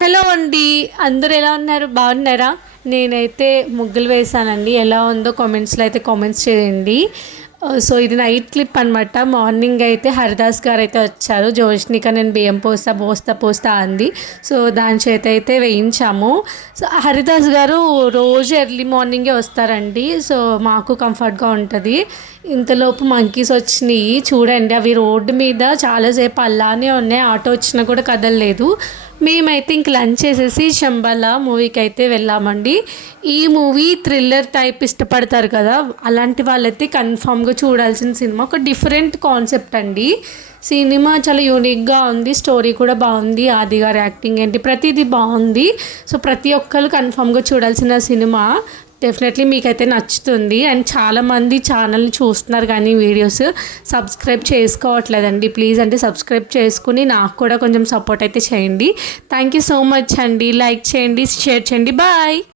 Hello అండి, అందరూ ఎలా ఉన్నారు? బాగున్నారా? నేనైతే ముగ్గులు వేసానండి. ఎలా ఉందో కామెంట్స్లో అయితే కామెంట్స్ చేయండి. సో ఇది నైట్ క్లిప్ అనమాట. మార్నింగ్ అయితే హరిదాస్ గారు అయితే వచ్చారు. జోష్నిక నేను బియ్యం పోస్తా అంది. సో దాని చేత అయితే వేయించాము. సో హరిదాస్ గారు రోజు ఎర్లీ మార్నింగే వస్తారండి. సో మాకు కంఫర్ట్గా ఉంటుంది. ఇంతలోపు మంకీస్ వచ్చినాయి చూడండి. అవి రోడ్డు మీద చాలాసేపు అలానే ఉన్నాయి. ఆటో వచ్చినా కూడా కదలలేదు. మేమైతే ఇంక లంచ్ చేసేసి శంబాల మూవీకి అయితే వెళ్ళామండి. ఈ మూవీ థ్రిల్లర్ టైప్ ఇష్టపడతారు కదా, అలాంటి వాళ్ళైతే కన్ఫామ్గా చూడాల్సిన సినిమా. ఒక డిఫరెంట్ కాన్సెప్ట్ అండి. సినిమా చాలా యూనిక్గా ఉంది. స్టోరీ కూడా బాగుంది. ఆది గారి యాక్టింగ్ ఏంటి ప్రతిదీ బాగుంది. సో ప్రతి ఒక్కరు కన్ఫామ్గా చూడాల్సిన సినిమా. డెఫినెట్లీ మీకైతే నచ్చుతుంది. అండ్ చాలామంది ఛానల్ని చూస్తున్నారు కానీ వీడియోస్ సబ్స్క్రైబ్ చేసుకోవట్లేదండి. ప్లీజ్ అంటే సబ్స్క్రైబ్ చేసుకుని నాకు కూడా కొంచెం సపోర్ట్ అయితే చేయండి. థ్యాంక్ యూ సో మచ్ అండి. లైక్ చేయండి, షేర్ చేయండి. బాయ్.